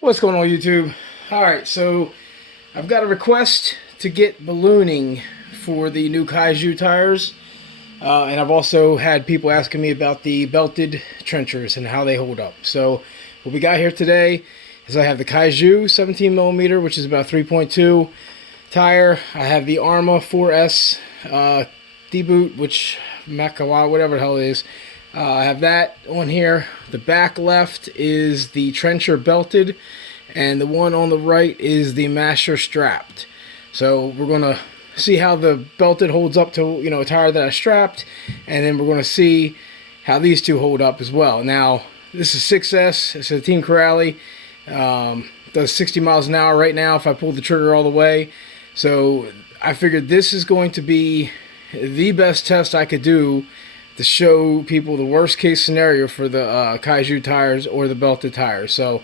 What's going on, YouTube? Alright, so I've got a request to get ballooning for the new Kaiju tires. And I've also had people asking me about the belted trenchers and how they hold up. So what we got here today is I have the Kaiju 17mm, which is about 3.2 tire. I have the Arrma 4S D-boot, which Makawa, whatever the hell it is. I have that on here. The back left is the trencher belted, and the one on the right is the masher strapped. So we're going to see how the belted holds up to, a tire that I strapped, and then we're going to see how these two hold up as well. Now, this is 6S. It's a Team Corrali. Does 60 miles an hour right now if I pull the trigger all the way. So I figured this is going to be the best test I could do to show people the worst case scenario for the Kaiju tires or the belted tires. So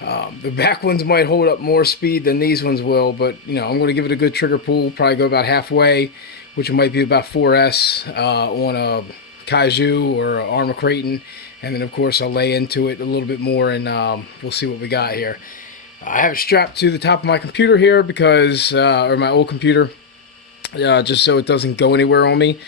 the back ones might hold up more speed than these ones will, but I'm going to give it a good trigger pull, probably go about halfway, which might be about 4S on a Kaiju or a Arrma Kraton, and then of course I'll lay into it a little bit more, and we'll see what we got here. I have it strapped to the top of my computer here because, or my old computer, just so it doesn't go anywhere on me.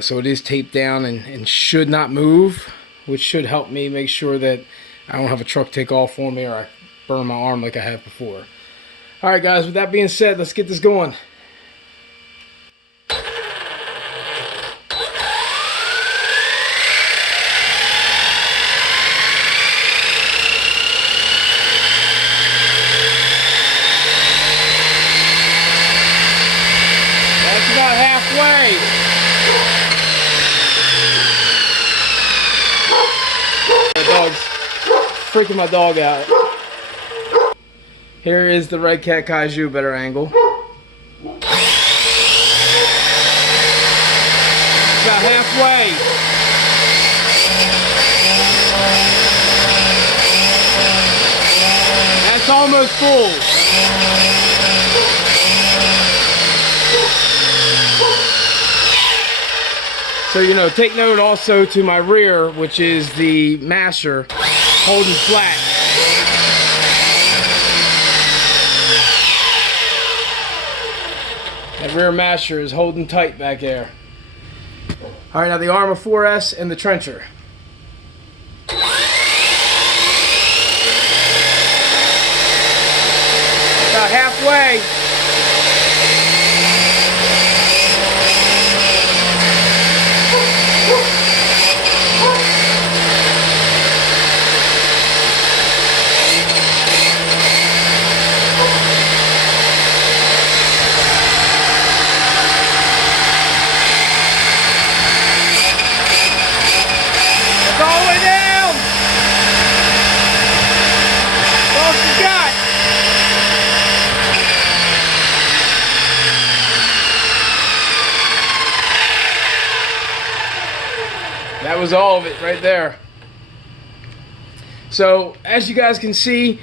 So it is taped down and should not move, which should help me make sure that I don't have a truck take off on me or I burn my arm like I have before. Alright guys, with that being said, let's get this going. That's about halfway. Freaking my dog out. Here is the Redcat Kaiju, better angle. About halfway. That's almost full. So, take note also to my rear, which is the masher, holding flat. That rear masher is holding tight back there. Alright, now the Arrma 4S and the trencher. About halfway. That was all of it right there. So as you guys can see,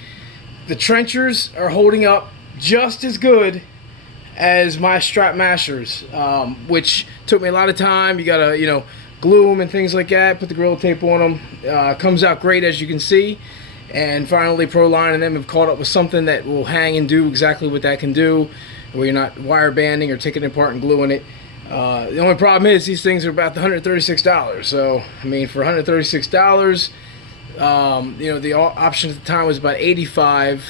the trenchers are holding up just as good as my strap mashers, which took me a lot of time. You gotta glue them and things like that, put the Gorilla Tape on them. Comes out great, as you can see. And finally, Proline and them have caught up with something that will hang and do exactly what that can do, where you're not wire banding or taking it apart and gluing it. The only problem is these things are about $136. So I mean, for $136, the option at the time was about $85.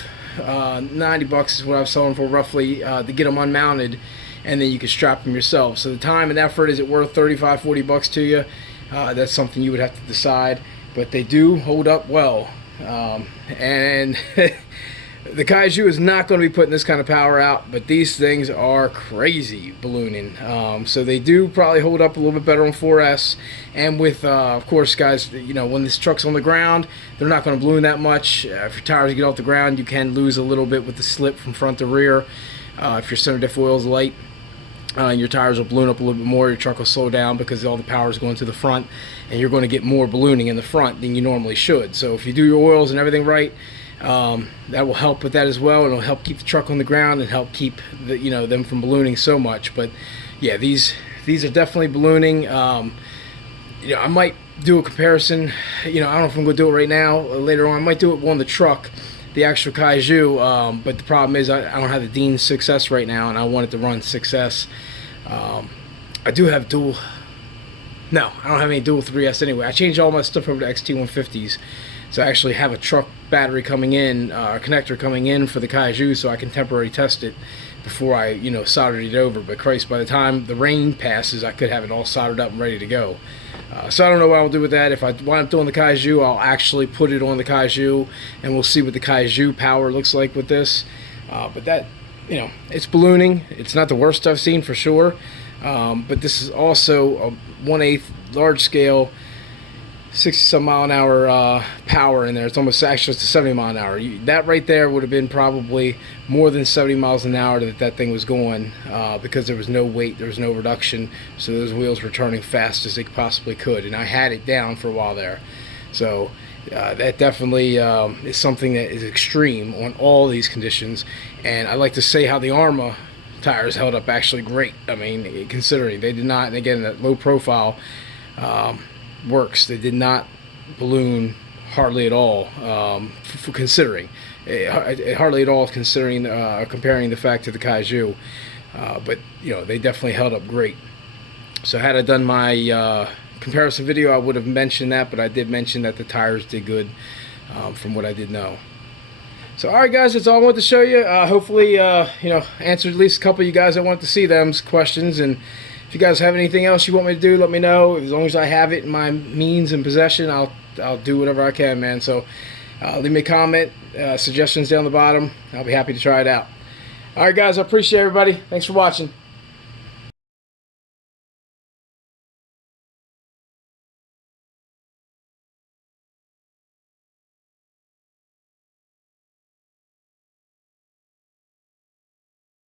90 bucks is what I was selling for roughly, to get them unmounted, and then you can strap them yourself. So the time and effort, is it worth 35, 40 bucks to you? That's something you would have to decide, but they do hold up well. And the Kaiju is not going to be putting this kind of power out, but these things are crazy ballooning. So they do probably hold up a little bit better on 4S. And with, of course, guys, when this truck's on the ground, they're not going to balloon that much. If your tires get off the ground, you can lose a little bit with the slip from front to rear. If your center diff oil is light, your tires will balloon up a little bit more. Your truck will slow down because all the power is going to the front, and you're going to get more ballooning in the front than you normally should. So if you do your oils and everything right, that will help with that as well. It'll help keep the truck on the ground and help keep the, them from ballooning so much. But yeah, these are definitely ballooning. I might do a comparison. I don't know if I'm going to do it right now. Later on, I might do it on the truck. the actual Kaiju, but the problem is I don't have the Dean 6S right now, and I wanted to run 6S. I do have dual. No, I don't have any dual 3S anyway. I changed all my stuff over to XT150s, so I actually have a truck battery coming in, a connector coming in for the Kaiju, so I can temporarily test it before I, soldered it over. But Christ, by the time the rain passes, I could have it all soldered up and ready to go. So I don't know what I'll do with that. If I wind up doing the Kaiju, I'll actually put it on the Kaiju, and we'll see what the Kaiju power looks like with this. But that, it's ballooning. It's not the worst I've seen for sure. But this is also a 1/8 large scale, 60-some mile an hour power in there. It's almost actually to 70 mile an hour. That right there would have been probably more than 70 miles an hour that thing was going, because there was no weight, there was no reduction, so those wheels were turning fast as they possibly could, and I had it down for a while there. So that definitely is something that is extreme on all these conditions. And I like to say how the Arrma tires held up actually great. I mean, considering they did not, and again, that low profile works. They did not balloon hardly at all, for considering hardly at all, considering comparing the fact to the Kaiju. But they definitely held up great. So had I done my comparison video, I would have mentioned that, but I did mention that the tires did good, from what I did know. So alright guys, that's all I wanted to show you. Hopefully answered at least a couple of you guys that wanted to see them's questions. And if you guys have anything else you want me to do, let me know. As long as I have it in my means and possession, I'll do whatever I can, man. So leave me a comment, suggestions down the bottom. I'll be happy to try it out. Alright guys, I appreciate everybody. Thanks for watching.